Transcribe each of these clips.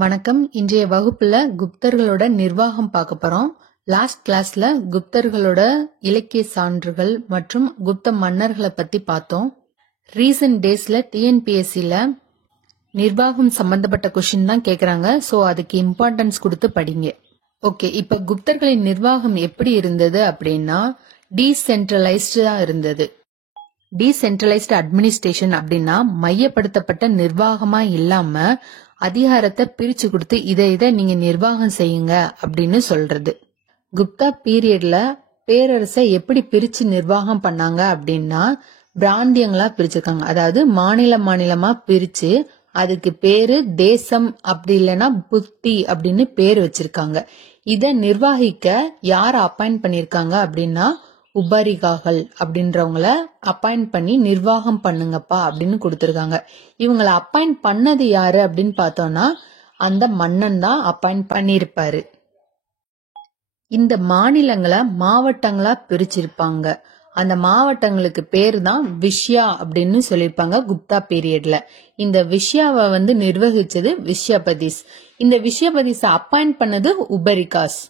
வணக்கம். இன்றைய வகுப்புல குப்தர்களோட நிர்வாகம் பார்க்க போறோம். லாஸ்ட் கிளாஸ்ல குப்தர்களோட இலக்கிய சான்றுகள் மற்றும் குப்த மன்னர்களை பத்தி பார்த்தோம். ரீசன்ட் டேஸ்ல டிஎன்பிஎஸ்சில நிர்வாகம் சம்பந்தப்பட்ட கொஸ்டின் தான் கேக்குறாங்க. சோ அதுக்கு இம்பார்ட்டன்ஸ் கொடுத்து படிங்க. ஓகே, இப்ப குப்தர்களின் நிர்வாகம் எப்படி இருந்தது அப்படின்னா டீசென்ட்ரலைஸ்டா இருந்தது. டீசென்ட்ரலைஸ்டு அட்மினிஸ்ட்ரேஷன் அப்படின்னா மையப்படுத்தப்பட்ட நிர்வாகமா இல்லாம அதிகாரத்தை பிரிச்சு கொடுத்து இதை நீங்க நிர்வாகம் செய்யுங்க அப்படின்னு சொல்றது. குப்தா பீரியட்ல பேரரசை எப்படி பிரிச்சு நிர்வாகம் பண்ணாங்க அப்படின்னா பிராந்தியங்களா பிரிச்சிருக்காங்க. அதாவது மாநிலமா பிரிச்சு அதுக்கு பேரு தேசம் அப்படி இல்லைன்னா புத்தி அப்படின்னு பேர் வச்சிருக்காங்க. இத நிர்வாகிக்க யார அப்பாயிண்ட் பண்ணிருக்காங்க அப்படின்னா உபரிகாகள் அப்படின்றவங்கள அப்பாயிண்ட் பண்ணி நிர்வாகம் பண்ணுங்கப்பா அப்படின்னு கொடுத்திருக்காங்க. இவங்களை அப்பாயிண்ட் பண்ணது யாரு அப்படின்னு பார்த்தோம்னா அந்த மன்னன் தான் அப்பாயிண்ட் பண்ணிருப்பாரு. இந்த மாநிலங்களை மாவட்டங்களா பிரிச்சிருப்பாங்க. அந்த மாவட்டங்களுக்கு பேரு தான் விஷயா அப்படின்னு சொல்லிருப்பாங்க குப்தா பீரியட்ல. இந்த விஷயாவை நிர்வகிச்சது விஷயபதிஸ். இந்த விஷயபதிஸ அப்பாயிண்ட் பண்ணது உபரிகாஸ்.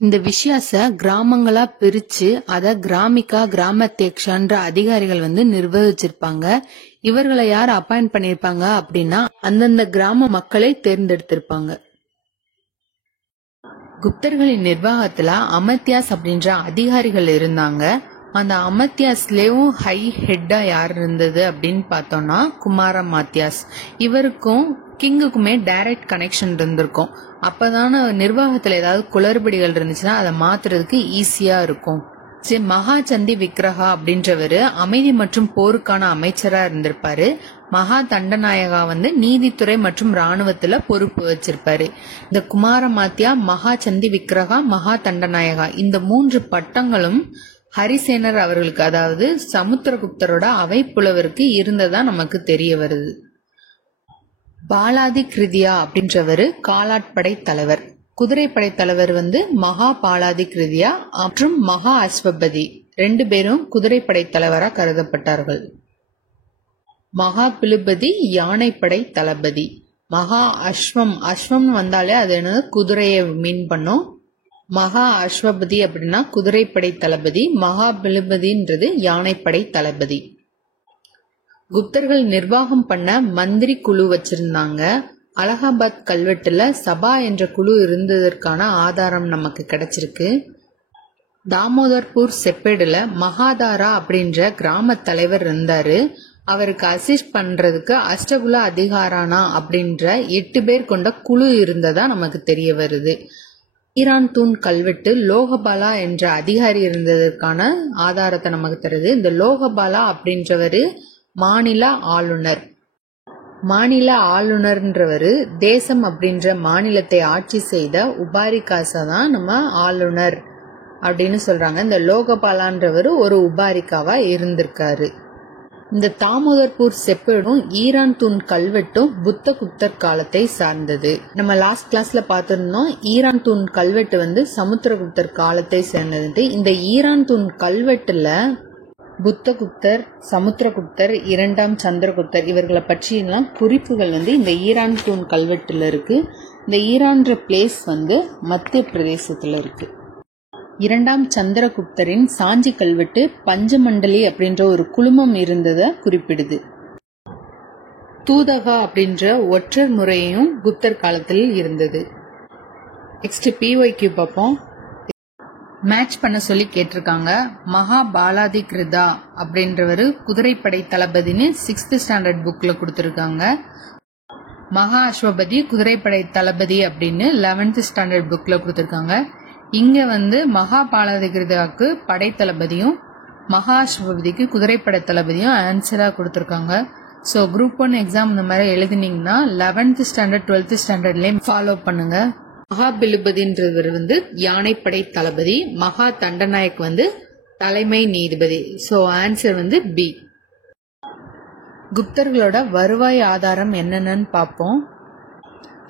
இந்த விஷயாச கிராமங்களா பிரிச்சு அத கிராமிகா கிராமத்தேக்ஷான்ற அதிகாரிகள் நிர்வகிச்சிருப்பாங்க. இவர்களை யார் அப்பாயிண்ட் பண்ணிருப்பாங்க அப்படின்னா அந்தந்த கிராம மக்களை தேர்ந்தெடுத்திருப்பாங்க. குப்தர்களின் நிர்வாகத்துல அமத்தியாஸ் அப்படின்ற அதிகாரிகள் இருந்தாங்க. அந்த அமத்தியாஸ்லயும் ஹை ஹெட்டா யார் இருந்தது அப்படின்னு பார்த்தோம்னா குமாரமாத்தியாஸ். இவருக்கும் கிங்குக்குமே டைரக்ட் கனெக்ஷன் இருந்திருக்கும். அப்பதான நிர்வாகத்துல ஏதாவது குளறுபடிகள் இருந்துச்சுன்னா அதை மாத்துறதுக்கு ஈஸியா இருக்கும். மகா சந்தி விக்ரஹா அப்படின்றவரு அமைதி மற்றும் போருக்கான அமைச்சரா இருந்திருப்பாரு. மகா தண்டநாயகா நீதித்துறை மற்றும் ராணுவத்துல பொறுப்பு வச்சிருப்பாரு. இந்த குமாரமாத்தியா, மகா சந்தி விக்ரஹா, மகா தண்டநாயகா இந்த 3 பட்டங்களும் ஹரிசேனர் அவர்களுக்கு, அதாவது சமுத்திரகுப்தரோட அவை புலவருக்கு இருந்ததா நமக்கு தெரிய வருது. பாலாதி கிருதியா அப்படின்றவரு காலாட்படை தலைவர். குதிரைப்படை தலைவர் மகா பாலாதி கிருதியா மற்றும் மகா அஸ்வபதி 2 பேரும் குதிரைப்படை தலைவரா கருதப்பட்டார்கள். மகா பிலுபதி யானைப்படை தளபதி. மகா அஸ்வம் வந்தாலே அது என்ன குதிரையை மீன் பண்ணும். மகா அஸ்வபதி அப்படின்னா குதிரைப்படை தளபதி. மகா பிலுபதின்றது யானைப்படை தளபதி. குப்தர்கள் நிர்வாகம் பண்ண மந்திரி குழு வச்சிருந்தாங்க. அலகாபாத் கல்வெட்டுல சபா என்ற குழு இருந்ததற்கான ஆதாரம் நமக்கு கிடைச்சிருக்கு. தாமோதர்பூர் செப்பேடுல மகாதாரா அப்படின்ற கிராம தலைவர் இருந்தாரு. அவருக்கு அசிஸ்ட் பண்றதுக்கு அஷ்டகுல அதிகாரானா அப்படின்ற 8 பேர் கொண்ட குழு இருந்ததா நமக்கு தெரிய வருது. ஈரான் தூண் கல்வெட்டு லோகபாலா என்ற அதிகாரி இருந்ததற்கான ஆதாரத்தை நமக்கு தருது. இந்த லோகபாலா அப்படின்றவரு மாநில ஆளுநர். மாநில ஆளுநர்ன்றவரு தேசம் அப்படின்ற மாநிலத்தை ஆட்சி செய்த உபாரிகாசா தான் நம்ம ஆளுநர் அப்படின்னு சொல்றாங்க. இந்த லோகபாலான்றவரு ஒரு உபாரிகாவா இருந்திருக்காரு. இந்த தாமோதர்பூர் செப்பேடும் ஈரான் தூண் கல்வெட்டும் புத்தகுப்தர் காலத்தை சார்ந்தது. நம்ம லாஸ்ட் கிளாஸ்ல பார்த்திருந்தோம். ஈரான் தூண் கல்வெட்டு சமுத்திரகுப்தர் காலத்தை சேர்ந்தது. இந்த ஈரான் தூண் கல்வெட்டுல புத்தகுப்தர், சமுத்திரகுப்தர், 2ஆம் சந்திரகுப்தர் இவர்களை பற்றியெல்லாம் குறிப்புகள் இந்த ஈரான் தூண் கல்வெட்டுல இருக்கு. இந்த ஈரான்ற பிளேஸ் மத்திய பிரதேசத்துல இருக்கு. 2ஆம் சந்திரகுப்தரின் சாஞ்சி கல்வெட்டு பஞ்சமண்டலி அப்படின்ற ஒரு குழுமம் இருந்ததை குறிப்பிடுது. தூதகா அப்படின்ற ஒற்றர் முறையும் குப்தர் காலத்தில் இருந்தது. நெக்ஸ்ட் பிஒய்க்யூ பார்ப்போம். மேட்ச் பண்ண சொல்லி கேட்டிருக்காங்க. மகா பாலாதி கிருதா அப்படின்றவரு குதிரைப்படை தளபதினு 6th ஸ்டாண்டர்ட் புக்ல கொடுத்திருக்காங்க. மகா அஸ்வபதி குதிரைப்படை தளபதி அப்படின்னு 11th ஸ்டாண்டர்ட் புக்ல கொடுத்திருக்காங்க. இங்க மகா பாலாதி கிருதாவுக்கு படை தளபதியும் மகா அஸ்வபதிக்கு குதிரைப்படை தளபதியும் ஆன்சரா கொடுத்திருக்காங்க. சோ குரூப் 1 எக்ஸாம் இந்த மாதிரி எழுதினீங்கன்னா 11th ஸ்டாண்டர்ட் 12th ஸ்டாண்டர்ட்லயும் ஃபாலோ பண்ணுங்க. மகா பிலுபதின்றவர் யானைப்படை தளபதி. மகா தண்டநாயக் தலைமை நீதிபதி. So answer B. குப்தர்களோட வருவாய் ஆதாரம் என்னென்னு பார்ப்போம்.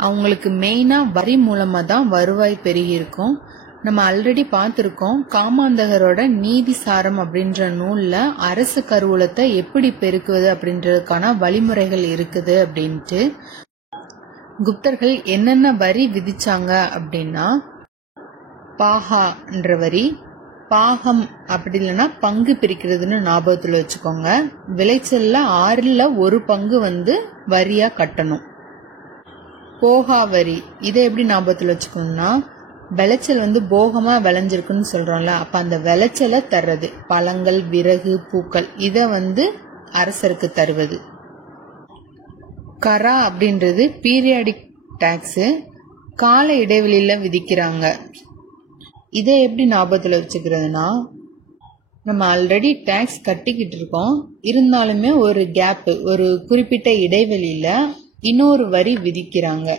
அவங்களுக்கு மெயினா வரி மூலமா தான் வருவாய் பெருகி இருக்கும். நம்ம ஆல்ரெடி பார்த்திருக்கோம். காமாந்தகரோட நீதிசாரம் அப்படின்ற நூல்ல அரசு கருவூலத்தை எப்படி பெருக்குவது அப்படின்றதுக்கான வழிமுறைகள் இருக்குது அப்படின்ட்டு. குப்தர்கள் என்னென்ன வரி விதிச்சாங்க அப்படின்னா, பாகான்ற வரி, பாகம் அப்படி இல்லைன்னா பங்கு பிரிக்கிறதுன்னு ஞாபகத்துல வச்சுக்கோங்க. விளைச்சல்ல 6ல் 1 பங்கு வரியா கட்டணும். போகா வரி, இதை எப்படி ஞாபகத்துல வச்சுக்கோங்கன்னா, விளைச்சல் போகமா விளைஞ்சிருக்குன்னு சொல்றோம்ல, அப்ப அந்த விளைச்சலை தர்றது, பழங்கள், விறகு, பூக்கள், இத அரசருக்கு தருவது. கரா அப்படின்றது பீரியாடிக் டாக்ஸ், கால இடைவெளியில விதிக்கிறாங்க. இதை எப்படி ஞாபகத்துல வச்சுக்கிறதுனா, நம்ம ஆல்ரெடி டாக்ஸ் கட்டிக்கிட்டு இருக்கோம், இருந்தாலுமே ஒரு கேப், ஒரு குறிப்பிட்ட இடைவெளியில இன்னொரு வரி விதிக்கிறாங்க.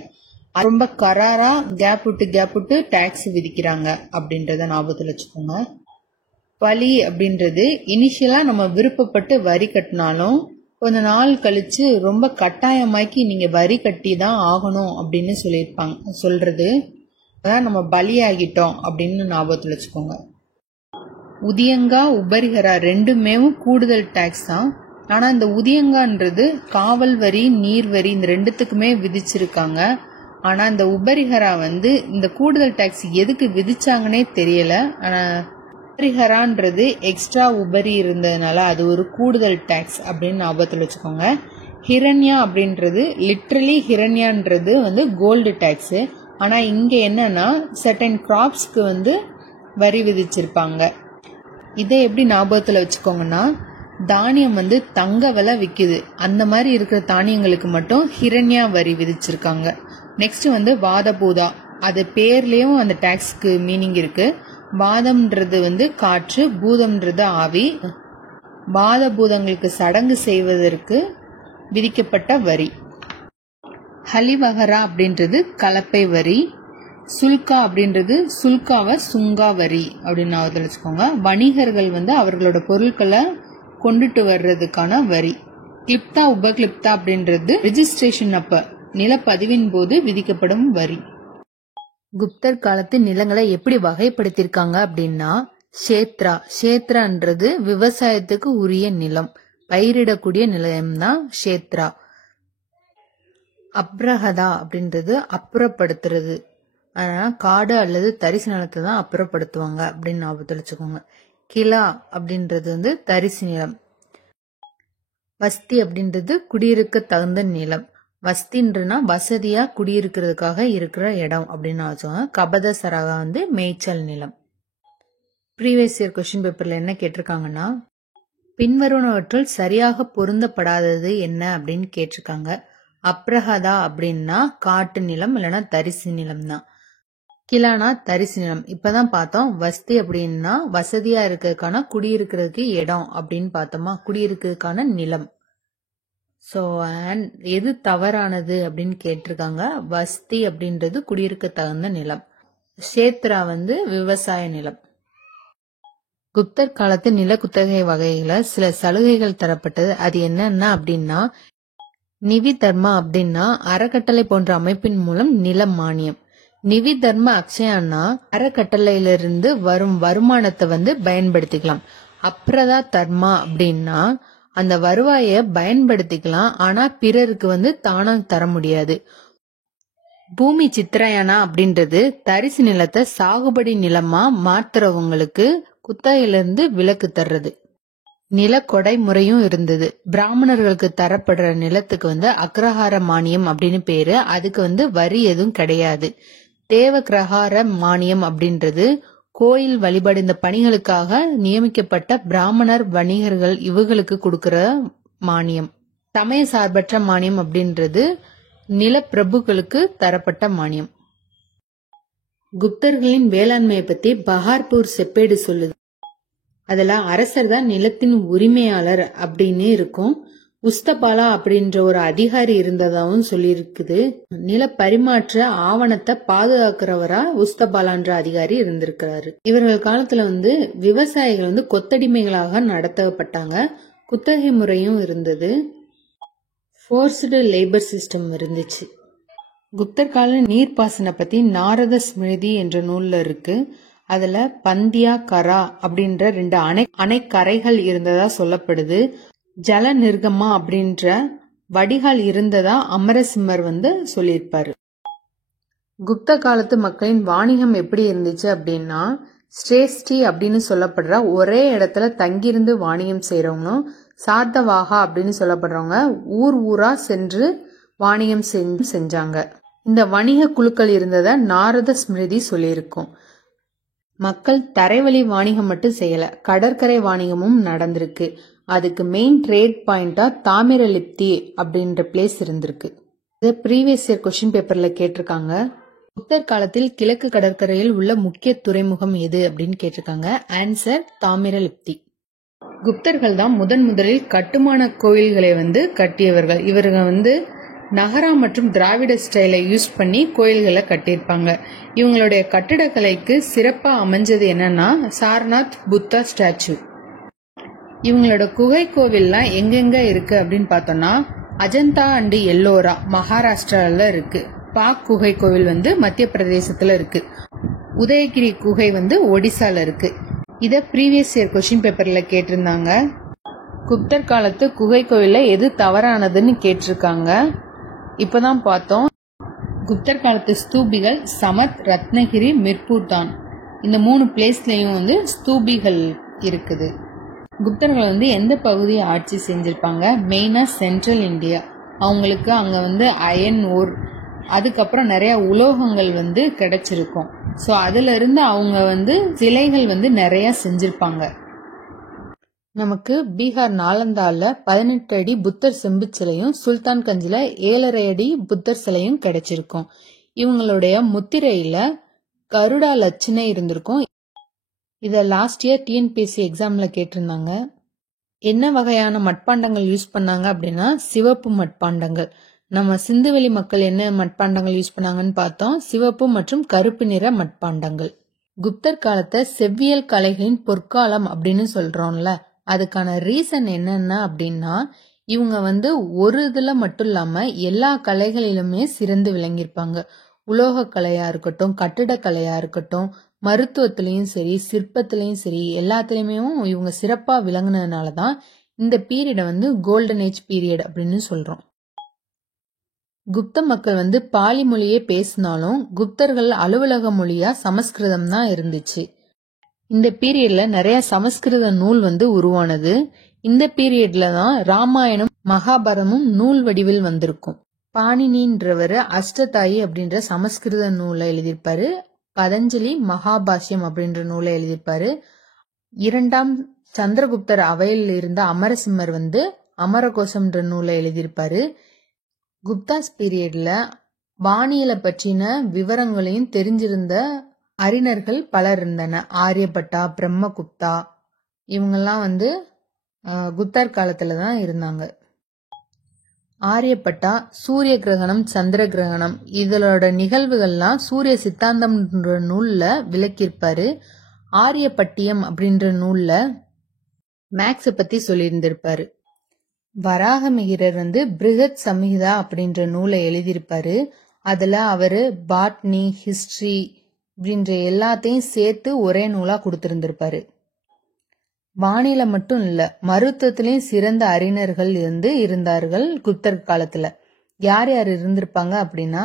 ரொம்ப கராரா கேப் விட்டு டாக்ஸ் விதிக்கிறாங்க அப்படின்றத ஞாபகத்துல வச்சுக்கோங்க. பலி அப்படின்றது இனிஷியலா நம்ம விருப்பப்பட்டு வரி கட்டினாலும் கொஞ்ச நாள் கழிச்சு ரொம்ப கட்டாயமாக்கி நீங்க வரி கட்டி தான் ஆகணும் அப்படின்னு சொல்றது, அதான் நம்ம பலியாகிட்டோம் அப்படின்னு ஞாபகத்துல வச்சுக்கோங்க. உதியங்கா, உபரிகரா ரெண்டுமே கூடுதல் டாக்ஸ் தான். ஆனா இந்த உதியங்கான்றது காவல் வரி, நீர் வரி, இந்த ரெண்டுத்துக்குமே விதிச்சிருக்காங்க. ஆனா இந்த உபரிகரா இந்த கூடுதல் டாக்ஸ் எதுக்கு விதிச்சாங்கன்னே தெரியல. ஆனா உபரிகரான்றது எக்ஸ்ட்ரா உபரி இருந்ததுனால அது ஒரு கூடுதல் டாக்ஸ் அப்படின்னு ஞாபகத்துல வச்சுக்கோங்க. ஹிரண்யா அப்படின்றது, லிட்ரலி ஹிரண்யான்றது கோல்டு டாக்ஸ். ஆனா இங்க என்னன்னா சர்டன் கிராப்ஸ்க்கு வரி விதிச்சிருப்பாங்க. இதை எப்படி ஞாபகத்துல வச்சுக்கோங்கன்னா, தானியம் தங்க விலை விக்குது, அந்த மாதிரி இருக்கிற தானியங்களுக்கு மட்டும் ஹிரண்யா வரி விதிச்சிருக்காங்க. நெக்ஸ்ட் வாதபூதா, அது பேர்லயும் அந்த டாக்ஸ்க்கு மீனிங் இருக்கு. வாதம்ன்றது காற்று, பூதம்ன்றது ஆவி. வாதபூதங்களுக்கு சடங்கு செய்வதற்கு விதிக்கப்பட்ட வரி. ஹலிவகரா அப்படின்றது கலப்பை வரி. சுல்கா அப்படின்றது சுல்காவை சுங்கா வரி அப்படின்னு வச்சுக்கோங்க. வணிகர்கள் அவர்களோட பொருட்களை கொண்டுட்டு வர்றதுக்கான வரி. கிளிப்தா, உபகிளிப்தா அப்படின்றது ரெஜிஸ்ட்ரேஷன் அப்ப, நிலப்பதிவின் போது விதிக்கப்படும் வரி. குப்தர் காலத்து நிலங்களை எப்படி வகைப்படுத்திருக்காங்க அப்படின்னா, ஷேத்ரான்றது விவசாயத்துக்கு உரிய நிலம், பயிரிடக்கூடிய நிலம் தான் ஷேத்ரா. அப்ரஹதா அப்படின்றது அப்புறப்படுத்துறது, ஆனா காடு அல்லது தரிசு நிலத்தை தான் அப்புறப்படுத்துவாங்க அப்படின்னு ஞாபகத்துல வச்சுக்கோங்க. கிலா அப்படின்றது தரிசு நிலம். வஸ்தி அப்படின்றது குடியிருக்க தகுந்த நிலம். வஸ்தின்றனா வசதியா குடியிருக்கிறதுக்காக இருக்கிற இடம் அப்படின்னு வச்சுக்கோங்க. கபத சரகா மேய்ச்சல் நிலம். ப்ரீவியஸ் இயர் கொஸ்டின் பேப்பர்ல என்ன கேட்டிருக்காங்கன்னா, பின்வருவனவற்றுள் சரியாக பொருந்தப்படாதது என்ன அப்படின்னு கேட்டிருக்காங்க. அப்ரஹதா அப்படின்னா காட்டு நிலம் இல்லைன்னா தரிசு நிலம் தான். கிலானா தரிசு நிலம். இப்பதான் பார்த்தோம். வஸ்தி அப்படின்னா வசதியா இருக்கிறதுக்கான, குடியிருக்கிறதுக்கு இடம் அப்படின்னு பார்த்தோமா, குடியிருக்கிறதுக்கான நிலம். ஸோ எது தவறானது அப்படின்னு கேட்டிருக்காங்க. வஸ்தி அப்படின்றது குடியிருக்க தகுந்த நிலம், ஷேத்ரா விவசாய நிலம். குப்தர் காலத்து நில குத்தகை வகைகளை சில சலுகைகள் தரப்பட்டது. அது என்னன்னா அப்படின்னா, நிவி தர்மா அப்படின்னா அறக்கட்டளை போன்ற அமைப்பின் மூலம் நில மானியம். நிவி தர்ம அக்ஷயான்னா அறக்கட்டளையிலிருந்து வரும் வருமானத்தை பயன்படுத்திக்கலாம். அப்ரதா தர்மா அப்படின்னா அந்த வருவாயை பயன்படுத்திக்கலாம், ஆனா பிறருக்கு தானம் தர முடியாது. பூமி சித்திரயானா அப்படின்றது தரிசு நிலத்தை சாகுபடி நிலமா மாத்துறவங்களுக்கு குத்தகையிலிருந்து விலக்கு தர்றது. நிலக்கொடை முறையும் இருந்தது. பிராமணர்களுக்கு தரப்படுற நிலத்துக்கு அக்ரஹார மானியம் அப்படின்னு பேரு. அதுக்கு வரி எதுவும் கிடையாது. தேவ கிரகார மானியம் அப்படின்றது கோயில் வழிபாடு, இந்த பணிகளுக்காக நியமிக்கப்பட்ட பிராமணர், வணிகர்கள் இவங்களுக்கு கொடுக்கிற மானியம். சமய சார்பற்ற மானியம் அப்படின்றது நிலப்பிரபுக்களுக்கு தரப்பட்ட மானியம். குப்தர்களின் வேளாண்மையை பத்தி பஹார்பூர் செப்பேடு சொல்லுது. அதுல அரசர் தான் நிலத்தின் உரிமையாளர் அப்படின்னு இருக்கும். உஸ்தபாலா அப்படின்ற ஒரு அதிகாரி இருந்ததாவும் சொல்லியிருக்குது. நில பரிமாற்ற ஆவணத்தை பாதுகாக்கிறவரா உஸ்தபாலான்ற அதிகாரி இருந்திருக்கிறாரு. இவர்கள் காலத்துல விவசாயிகள் கொத்தடிமைகளாக நடத்தப்பட்டாங்க. குத்தகை முறையும் இருந்தது. ஃபோர்ஸ்டு லேபர் சிஸ்டம் இருந்துச்சு. குப்தர் கால நீர்ப்பாசன பத்தி நாரத ஸ்மிருதி என்ற நூல்ல இருக்கு. அதுல பந்தியா, கரா அப்படின்ற 2 அணைக்கரைகள் இருந்ததா சொல்லப்படுது. ஜல நிர்கமா அப்படின்ற வடிகால் இருந்ததா அமரசிம்மர் வந்து சொல்லியிருப்பாரு. குப்த காலத்து மக்களின் வாணிகம் எப்படி இருந்துச்சு அப்படின்னா, ஸ்ரேஷ்டி அப்படின்னு சொல்லப்படுற ஒரே இடத்துல தங்கியிருந்து வாணிகம் செய்யறவங்களும், சாத்தவாகா அப்படின்னு சொல்லப்படுறவங்க ஊர் ஊரா சென்று வாணிகம் செஞ்சாங்க. இந்த வணிக குழுக்கள் இருந்ததை நாரத ஸ்மிருதி சொல்லியிருக்கும். மக்கள் தரைவழி வாணிகம் மட்டும் செய்யல, கடற்கரை வாணிகமும் நடந்திருக்கு. அதுக்கு மெயின் ட்ரேட் பாயிண்டா தாமிரலிப்தி அப்படின்ற பிளேஸ் இருந்திருக்கு. இதை ப்ரீவியஸ் இயர் கொஸ்டின் பேப்பர்ல கேட்டிருக்காங்க. குப்தர் காலத்தில் கிழக்கு கடற்கரையில் உள்ள முக்கிய துறைமுகம் எது அப்படின்னு கேட்டிருக்காங்க. ஆன்சர் தாமிரலிப்தி. குப்தர்கள் தான் முதலில் கட்டுமான கோயில்களை வந்து கட்டியவர்கள். இவர்கள் வந்து நகரா மற்றும் திராவிட ஸ்டைலை யூஸ் பண்ணி கோயில்களை கட்டியிருப்பாங்க. இவங்களுடைய கட்டிடக்கலைக்கு சிறப்பா அமைஞ்சது என்னன்னா சாரநாத் புத்தா ஸ்டாச்சு. இவங்களோட குகை கோவில்லாம் எங்கெங்க இருக்கு அப்படின்னு பார்த்தோம்னா அஜந்தா அண்ட் எல்லோரா மகாராஷ்டிரால இருக்கு. பாக் குகை கோவில் வந்து மத்திய பிரதேசத்துல இருக்கு. உதயகிரி குகை வந்து ஒடிசால இருக்கு. இத ப்ரீவியஸ் இயர் கொஸ்டின் பேப்பர்ல கேட்டிருந்தாங்க. குப்தர் காலத்து குகை கோவில்ல எது தவறானதுன்னு கேட்டிருக்காங்க. இப்பதான் பார்த்தோம். குப்தர் காலத்து ஸ்தூபிகள் சமத், ரத்னகிரி, மிர்பூர் தான். இந்த 3 பிளேஸ்லயும் வந்து ஸ்தூபிகள் இருக்குது. குப்தர்கள் வந்து எந்த பகுதியை ஆட்சி செஞ்சிருப்பாங்க? மெயினா சென்ட்ரல் இந்தியா. அவங்களுக்கு அங்க வந்து அயன் ஓர், அதுக்கப்புறம் நிறைய உலோகங்கள் வந்து கிடைச்சிருக்கும். ஸோ அதுல இருந்து அவங்க வந்து சிலைகள் வந்து நிறைய செஞ்சிருப்பாங்க. நமக்கு பீகார் நாலந்தால 18 அடி புத்தர் செம்பு சிலையும், சுல்தான்கஞ்சில 7.5 அடி புத்தர் சிலையும் கிடைச்சிருக்கும். இவங்களுடைய முத்திரையில கருடா லட்சணை இருந்திருக்கும். இத லாஸ்ட் இயர் டிஎன்பிஎஸ்சி எக்ஸாம்ல கேட்டிருந்தாங்க. என்ன வகையான மட்பாண்டங்கள் யூஸ் பண்ணாங்க அப்படின்னா சிவப்பு மட்பாண்டங்கள். நம்ம சிந்துவெளி மக்கள் என்ன மட்பாண்டங்கள் யூஸ் பண்ணாங்கன்னு பார்த்தோம். சிவப்பு மற்றும் கருப்பு நிற மட்பாண்டங்கள். குப்தர் காலத்தை செவ்வியல் கலைகளின் பொற்காலம் அப்படின்னு சொல்றோம்ல, அதுக்கான ரீசன் என்னென்ன அப்படின்னா இவங்க வந்து ஒரு இதுல மட்டும் இல்லாம எல்லா கலைகளிலுமே சிறந்து விளங்கியிருப்பாங்க. உலோக கலையா இருக்கட்டும், கட்டிடக்கலையா இருக்கட்டும், மருத்துவத்திலையும் சரி, சிற்பத்திலையும் சரி, எல்லாத்துலயுமே இவங்க சிறப்பா விளங்குனதுனாலதான் இந்த பீரியட வந்து கோல்டன் ஏஜ் பீரியட் அப்படின்னு சொல்றோம். குப்த மக்கள் வந்து பாலி மொழியே பேசினாலும் குப்தர்கள் அலுவலக மொழியா சமஸ்கிருதம் தான் இருந்துச்சு. இந்த பீரியட்ல நிறைய சமஸ்கிருத நூல் வந்து உருவானது. இந்த பீரியட்ல தான் ராமாயணம் மகாபாரதமும் நூல் வடிவில் வந்திருக்கும். பாணினின்றவர் அஷ்டதாயி அப்படின்ற சமஸ்கிருத நூலை எழுதியிருப்பாரு. பதஞ்சலி மகாபாஷ்யம் அப்படின்ற நூலை எழுதியிருப்பாரு. 2ஆம் சந்திரகுப்தர் அவையில் இருந்த அமரசிம்மர் வந்து அமரகோசம்ன்ற நூலை எழுதியிருப்பாரு. குப்தாஸ் பீரியட்ல வானியலை பற்றின விவரங்களையும் தெரிஞ்சிருந்த அறிஞர்கள் பலர் இருந்தன. ஆரியபட்டா, பிரம்மகுப்தா, இவங்கெல்லாம் வந்து குப்தர் காலத்துல தான் இருந்தாங்க. ஆரியப்பட்டா சூரிய கிரகணம், சந்திர கிரகணம் இதோட நிகழ்வுகள்லாம் சூரிய சித்தாந்தம் நூல்ல விளக்கியிருப்பாரு. ஆரியப்பட்டியம் அப்படின்ற நூல்ல மேக்ஸ பத்தி சொல்லியிருந்திருப்பாரு. வராகமிகிரர் வந்து பிருகத் சம்ஹிதா அப்படின்ற நூலை எழுதியிருப்பாரு. அதுல அவரு பாட்னி, ஹிஸ்டரி அப்படின்ற எல்லாத்தையும் சேர்த்து ஒரே நூலா கொடுத்திருந்திருப்பாரு. வானில மட்டும் இல்ல, மருத்துவத்திலையும் சிறந்த அறிஞர்கள் இருந்தார்கள் குப்தர் காலத்துல. யார் யார் இருந்திருப்பாங்க அப்படின்னா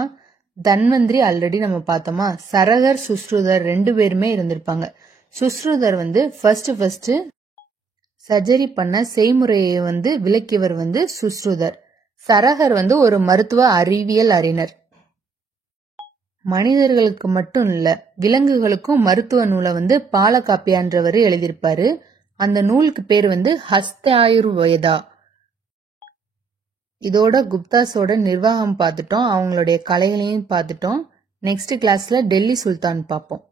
தன்வந்திரி ஆல்ரெடி நம்ம பார்த்தோமா, சரகர், சுஷ்ருதர் 2 பேருமே இருந்திருப்பாங்க. சுஷ்ருதர் வந்து ஃபர்ஸ்ட் சர்ஜரி பண்ண செய்முறையை வந்து விளக்கியவர் வந்து சுஷ்ருதர். சரகர் வந்து ஒரு மருத்துவ அறிவியல் அறிஞர். மனிதர்களுக்கு மட்டும் இல்ல, விலங்குகளுக்கும் மருத்துவ நூலை வந்து பாலகாப்பியான்றவர் எழுதியிருப்பாரு. அந்த நூலுக்கு பேர் வந்து ஹஸ்தாயுர்வேதா. இதோட குப்தாஸோட நிர்வாகம் பார்த்துட்டோம், அவங்களுடைய கலைகளையும் பார்த்துட்டோம். நெக்ஸ்ட் கிளாஸ்ல டெல்லி சுல்தான் பார்ப்போம்.